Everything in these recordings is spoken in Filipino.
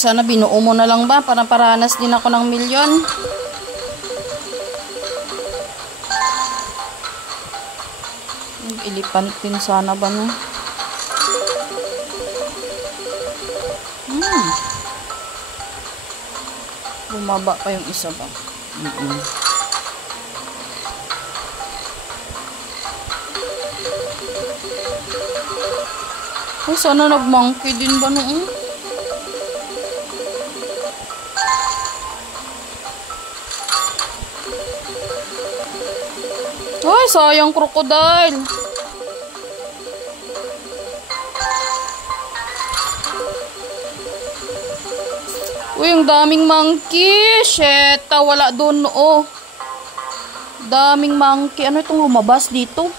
Sana binuo mo na lang ba para paranas din ako ng milyon. Ilipantin sana ba no? Bumaba pa yung isa ba? Ay, sana nag-monkey din ba noon? Ay, sayang crocodile. Uy, ang daming monkey. Shit, wala doon, oh. Daming monkey. Ano itong lumabas dito?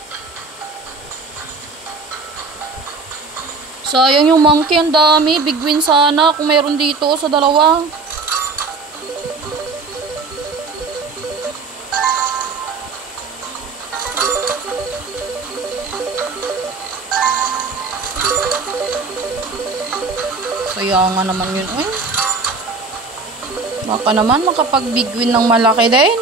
Sayang yung monkey, ang dami. Big win sana kung mayroon dito sa dalawa. Sayang nga naman yun, eh. Baka naman makapag-big win ng malaki din.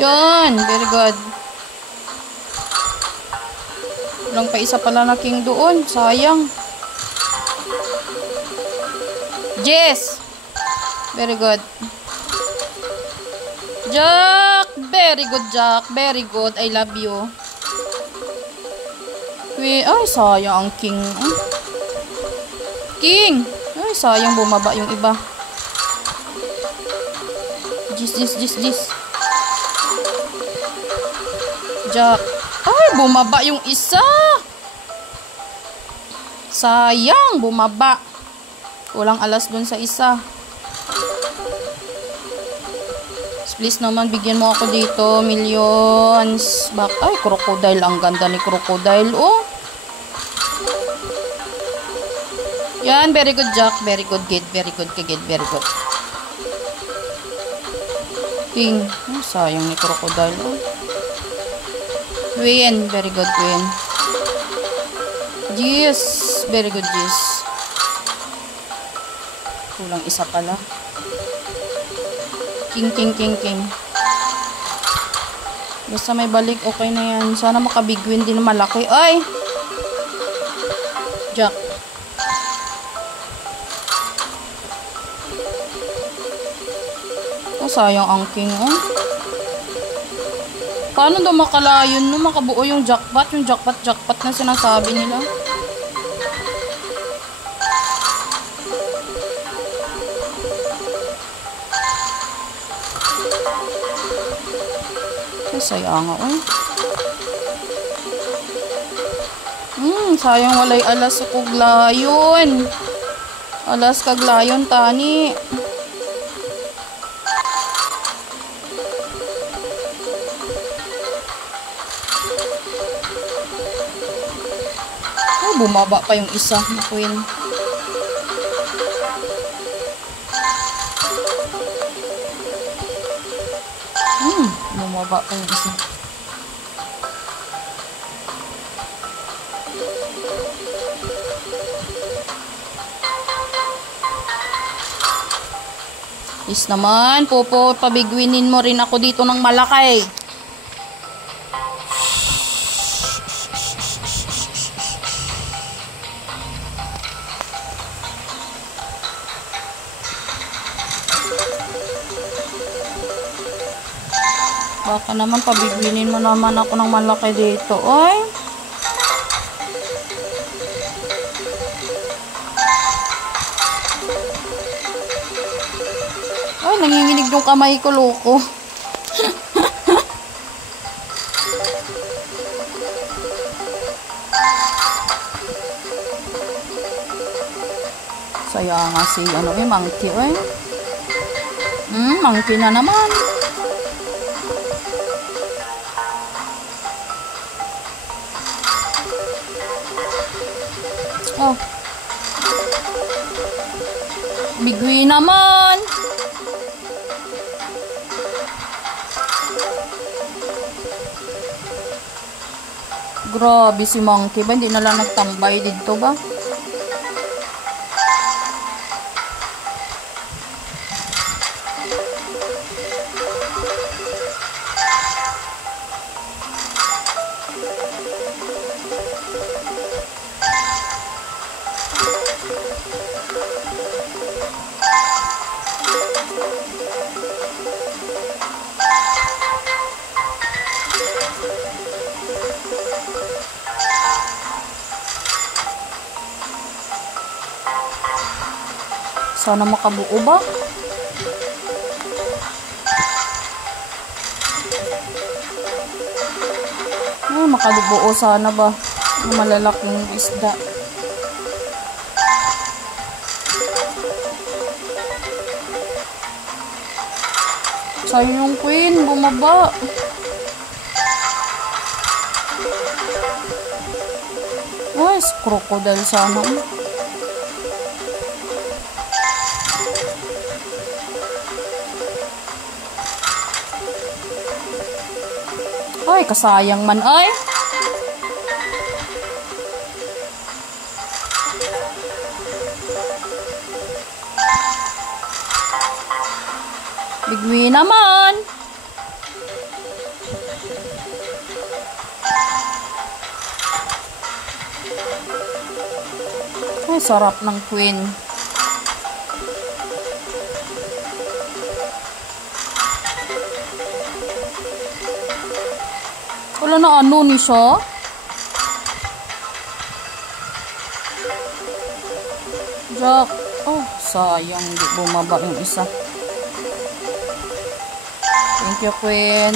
Yan, very good. Walang pa isa pala na king doon. Sayang. Jess. Very good. Jack. Very good, Jack. Very good. I love you. Ay, sayang ang king. King. Ay, sayang bumaba yung iba. Jis. Jack. Ay, bumaba yung isa. Sayang, bumaba. Kulang alas dun sa isa. Please naman, bigyan mo ako dito. Millions. Ay, crocodile. Ang ganda ni crocodile. Oh. Yan, very good, Jack. Very good, Gid. Very good, Kagid. Very good. King. Oh, sayang ni crocodile. Oh. Queen. Very good, Queen. Yes. Very good, yes. Kulang isa pala. King. Basta may balik, okay na yan. Sana makabig win din malaki. Ay! Jack. Oh, sayang ang king, oh. Paano daw makalayon no? Makabuo yung jackpot? Yung jackpot na sinasabi nila. Sayang nga, oh. Sayang walay alas sa kuglayon. Alas kaglayon, tani. Oh, bumaba pa yung isa na queen. Bumaba pa yung isa. Is naman, Popo, pabigwinin mo rin ako dito ng malaki. Baka naman pabigwinin mo naman ako ng malaki dito. Oy. Ay, nanginginig yung kamay ko, loko. Saya nga si monkey, oy. Monkey na naman. Oh. Bigwi naman. Grabe si Monkey ba? Hindi na lang nagtambay dito ba? Sana makabuo ba? Ay, makabuo sana ba? Ng malalaking isda. Sayang yung queen, bumaba. Ay, crocodile sana. Ay, kasayang man ay. Bigwi naman. Ay, sarap ng queen. Wala na ano ni siya. Jack. Oh, sayang. Hindi bumaba yung isa. Thank you, queen.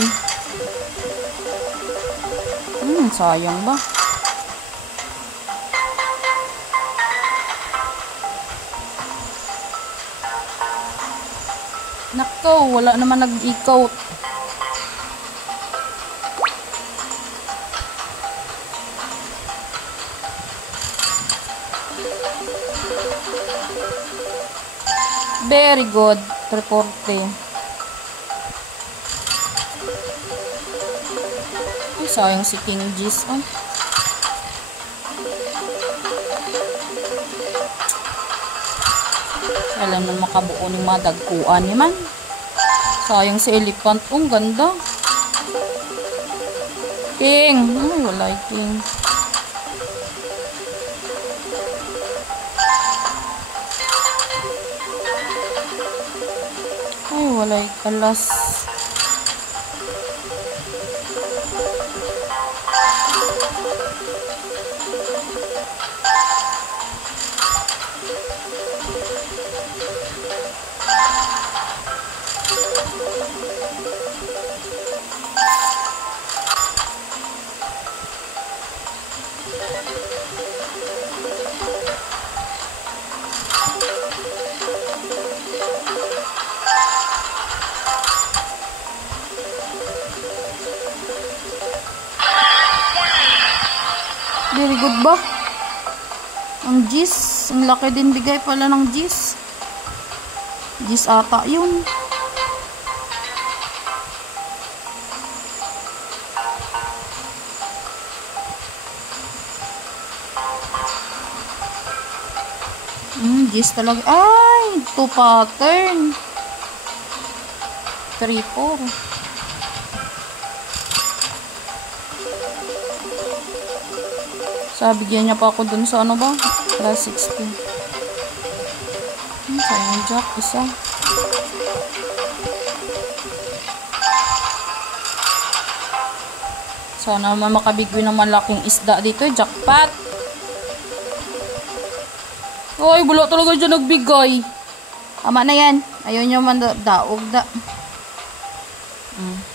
Sayang ba? Nako, wala naman nag-ikaw. Very good. 340. Ay, sayang si King Gis. Ay. Alam na makabuo ni mga dagkuan ni man. Sayang si elephant. Ang ganda. King. Ay, wala king. Ay, walay kalas. Very good ba? Ang Gis. Ang laki din bigay pala ng Gis. Gis ata yun. Gis talaga. Ay! 2 pattern. 3-4. Sabi niya pa ako dun sa ano ba? Plus 60. Sayang jack. Isa. Sana naman makabigwi ng malaking isda dito. Jackpot. Ay, bulo talaga dyan nagbigay. Tama na yan. Ayaw nyo man daog da.